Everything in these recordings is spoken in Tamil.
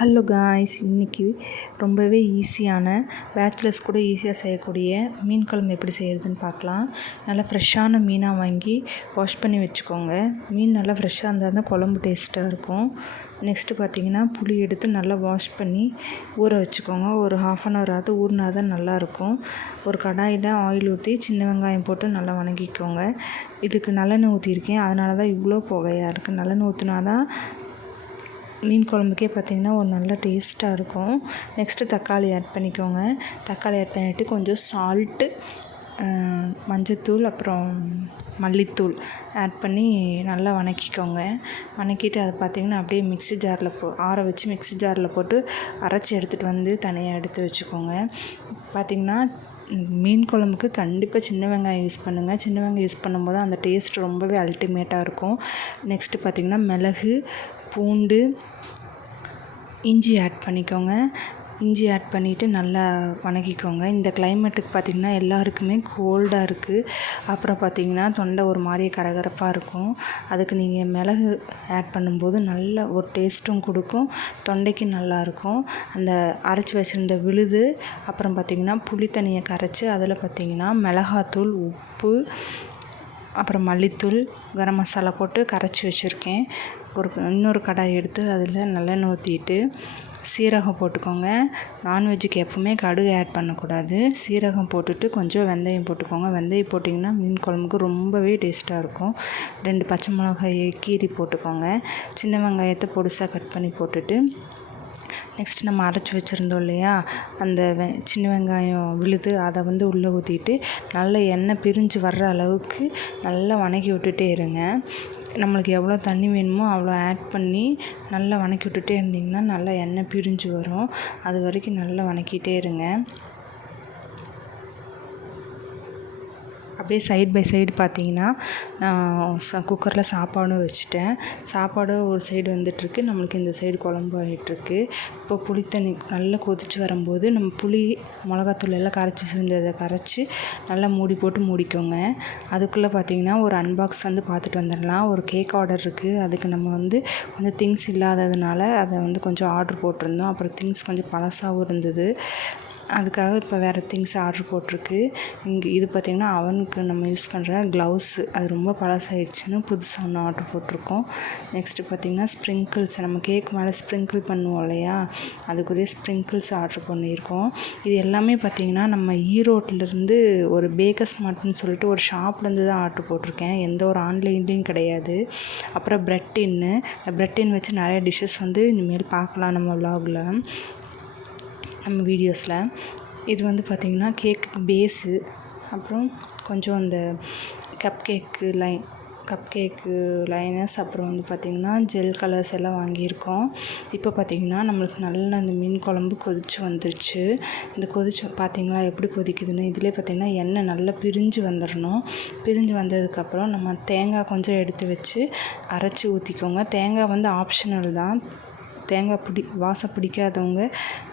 ஹலோ காய்ஸ், இன்றைக்கி ரொம்பவே ஈஸியான பேச்சுலர்ஸ் கூட ஈஸியாக செய்யக்கூடிய மீன் குழம்பு எப்படி செய்கிறதுன்னு பார்க்கலாம். நல்லா ஃப்ரெஷ்ஷான மீனாக வாங்கி வாஷ் பண்ணி வச்சுக்கோங்க. மீன் நல்லா ஃப்ரெஷ்ஷாக இருந்தால் தான் குழம்பு டேஸ்ட்டாக இருக்கும். நெக்ஸ்ட்டு பார்த்திங்கன்னா புளி எடுத்து நல்லா வாஷ் பண்ணி ஊற வச்சுக்கோங்க. ஒரு 1/2 hour ஆகுது ஊறினா தான் நல்லாயிருக்கும். ஒரு கடாயில் ஆயில் ஊற்றி சின்ன வெங்காயம் போட்டு நல்லா வணங்கிக்கோங்க. இதுக்கு நல்லெண்ணெய் ஊற்றிருக்கேன், அதனால தான் இவ்வளோ புகையாக இருக்குது. நல்லெண்ணெய் ஊற்றினா தான் மீன் குழம்புக்கே பார்த்திங்கன்னா ஒரு நல்ல டேஸ்ட்டாக இருக்கும். நெக்ஸ்ட்டு தக்காளி ஆட் பண்ணிக்கோங்க. தக்காளி ஆட் பண்ணிவிட்டு கொஞ்சம் சால்ட்டு, மஞ்சத்தூள், அப்புறம் மல்லித்தூள் ஆட் பண்ணி நல்லா வணக்கிக்கோங்க. வணக்கிட்டு அதை பார்த்திங்கன்னா அப்படியே மிக்ஸி ஜாரில் ஆற வச்சு மிக்ஸி ஜாரில் போட்டு அரைச்சி எடுத்துகிட்டு வந்து தனியாக எடுத்து வச்சுக்கோங்க. பார்த்திங்கன்னா மீன் குழம்புக்கு கண்டிப்பாக சின்ன வெங்காயம் யூஸ் பண்ணுங்கள். சின்ன வெங்காயம் யூஸ் பண்ணும்போது அந்த டேஸ்ட் ரொம்பவே அல்டிமேட்டாக இருக்கும். நெக்ஸ்ட்டு பார்த்திங்கன்னா மிளகு, பூண்டு, இஞ்சி ஆட் பண்ணிக்கோங்க. இஞ்சி ஆட் பண்ணிவிட்டு நல்லா வணக்கிக்கோங்க. இந்த கிளைமேட்டுக்கு பார்த்திங்கன்னா எல்லாருக்குமே கோல்டாக இருக்குது. அப்புறம் பார்த்திங்கன்னா தொண்டை ஒரு மாதிரி கரகரப்பாக இருக்கும். அதுக்கு நீங்கள் மிளகு ஆட் பண்ணும்போது நல்ல ஒரு டேஸ்ட்டும் கொடுக்கும், தொண்டைக்கு நல்லாயிருக்கும். அந்த அரைச்சி வச்சுருந்த விழுது, அப்புறம் பார்த்திங்கன்னா புளி தண்ணியை கரைச்சி அதில் பார்த்திங்கன்னா மிளகாத்தூள், உப்பு, அப்புறம் மல்லித்தூள், கரம் மசாலா போட்டு கரைச்சி வச்சுருக்கேன். இன்னொரு கடாய் எடுத்து அதில் நல்லெண்ணெய் ஊற்றிட்டு சீரகம் போட்டுக்கோங்க. நான்வெஜ்ஜுக்கு எப்பவுமே கடுகு ஆட் பண்ணக்கூடாது. சீரகம் போட்டுட்டு கொஞ்சம் வெந்தயம் போட்டுக்கோங்க. வெந்தயம் போட்டிங்கன்னா மீன் குழம்புக்கு ரொம்பவே டேஸ்ட்டாக இருக்கும். 2 பச்சை மிளகாயை கீறி போட்டுக்கோங்க. சின்ன வெங்காயத்தை பொடிசாக கட் பண்ணி போட்டுட்டு நெக்ஸ்ட் நம்ம அரைச்சி வச்சுருந்தோம் இல்லையா, அந்த சின்ன வெங்காயம் விழுது அதை உள்ளே ஊற்றிட்டு நல்ல எண்ணெய் பிரிஞ்சு வர்ற அளவுக்கு நல்லா வணக்கி விட்டுட்டே இருங்க. நம்மளுக்கு எவ்வளோ தண்ணி வேணுமோ அவ்வளோ ஆட் பண்ணி நல்லா வணக்கி விட்டுட்டே இருந்திங்கன்னா நல்லா எண்ணெய் பிரிஞ்சு வரும். அது வரைக்கும் நல்லா வணக்கிட்டே இருங்க. அப்படியே சைட் பை சைடு பார்த்திங்கன்னா நான் குக்கரில் சாப்பாடும் வச்சுட்டேன். சாப்பாடு ஒரு சைடு வந்துட்டுருக்கு, நம்மளுக்கு இந்த சைடு குழம்பு ஆகிட்டுருக்கு. இப்போ புளி தண்ணி நல்லா கொதித்து வரும்போது நம்ம புளி, மிளகாத்தூள் எல்லாம் கரைச்சி வச்சுருந்ததை கரைச்சி நல்லா மூடி போட்டு மூடிக்கோங்க. அதுக்குள்ளே பார்த்திங்கன்னா ஒரு அன்பாக்ஸ் பார்த்துட்டு வந்துடலாம். ஒரு கேக் ஆர்டர் இருக்குது. அதுக்கு நம்ம கொஞ்சம் திங்ஸ் இல்லாததுனால அதை கொஞ்சம் ஆர்டர் போட்டிருந்தோம். அப்புறம் திங்ஸ் கொஞ்சம் பழசாகவும் இருந்தது. அதுக்காக இப்போ வேறு திங்ஸ் ஆர்டர் போட்டிருக்கு. இது பார்த்திங்கன்னா அவனுக்கு நம்ம யூஸ் பண்ணுற க்ளவுஸு, அது ரொம்ப பழசாயிடுச்சுன்னு புதுசாக ஒன்று ஆர்டர் போட்டிருக்கோம். நெக்ஸ்ட்டு பார்த்திங்கன்னா ஸ்ப்ரிங்கிள்ஸ், நம்ம கேக் மேலே ஸ்ப்ரிங்கிள் பண்ணுவோம் இல்லையா, அதுக்குரிய ஸ்ப்ரிங்கிள்ஸ் ஆர்டர் பண்ணியிருக்கோம். இது எல்லாமே பார்த்திங்கன்னா நம்ம ஈரோட்டிலேருந்து ஒரு பேக்கர்ஸ் மார்ட்னு சொல்லிட்டு ஒரு ஷாப்லேருந்து தான் ஆர்டர் போட்டிருக்கேன். எந்த ஒரு ஆன்லைன்லேயும் கிடையாது. அப்புறம் ப்ரெட் டின்னு, இந்த ப்ரெட் டின் வச்சு நிறைய டிஷ்ஷஸ் இனிமேல் பார்க்கலாம் நம்ம விலாகில், நம்ம வீடியோஸில். இது பார்த்திங்கன்னா கேக்கு பேஸு, அப்புறம் கொஞ்சம் அந்த கப் கேக்கு லைனர்ஸ், அப்புறம் பார்த்திங்கன்னா ஜெல் கலர்ஸ் எல்லாம் வாங்கியிருக்கோம். இப்போ பார்த்திங்கன்னா நம்மளுக்கு நல்லா அந்த மீன் குழம்பு கொதித்து வந்துருச்சு. இந்த பார்த்திங்களா எப்படி கொதிக்குதுன்னு. இதிலே பார்த்திங்கன்னா எண்ணெய் நல்லா பிரிஞ்சு வந்துடணும். பிரிஞ்சு வந்ததுக்கப்புறம் நம்ம தேங்காய் கொஞ்சம் எடுத்து வச்சு அரைச்சி ஊற்றிக்கோங்க. தேங்காய் ஆப்ஷனல் தான். தேங்காய் வாசம் பிடிக்காதவங்க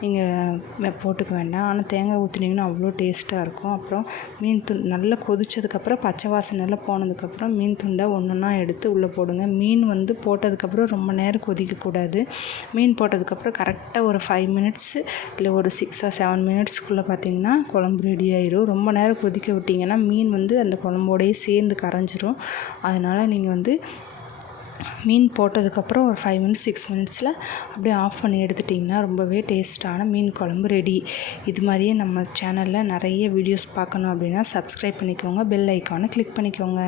நீங்கள் போட்டுக்க வேண்டாம். ஆனால் தேங்காய் ஊற்றினீங்கன்னா அவ்வளோ டேஸ்ட்டாக இருக்கும். அப்புறம் மீன் நல்லா கொதித்ததுக்கப்புறம் பச்சை வாசனை எல்லாம் போனதுக்கப்புறம் மீன் துண்டை ஒன்றா எடுத்து உள்ளே போடுங்க. மீன் போட்டதுக்கப்புறம் ரொம்ப நேரம் கொதிக்கக்கூடாது. மீன் போட்டதுக்கப்புறம் கரெக்டாக ஒரு 5 minutes இல்லை ஒரு 6 or 7 minutesக்குள்ளே பார்த்திங்கன்னா குழம்பு ரெடி ஆயிடும். ரொம்ப நேரம் கொதிக்க விட்டிங்கன்னா மீன் அந்த குழம்போடையே சேர்ந்து கரைஞ்சிரும். அதனால் நீங்கள் மீன் போட்டதுக்கப்புறம் ஒரு 5 minutes 6 minutesல அப்படியே ஆஃப் பண்ணி எடுத்துட்டிங்கன்னா ரொம்பவே டேஸ்ட்டான மீன் குழம்பு ரெடி. இது மாதிரியே நம்ம சேனலில் நிறைய வீடியோஸ் பார்க்கணும் அப்படின்னா சப்ஸ்கிரைப் பண்ணிக்கோங்க. பெல் ஐக்கானை கிளிக் பண்ணிக்கோங்க.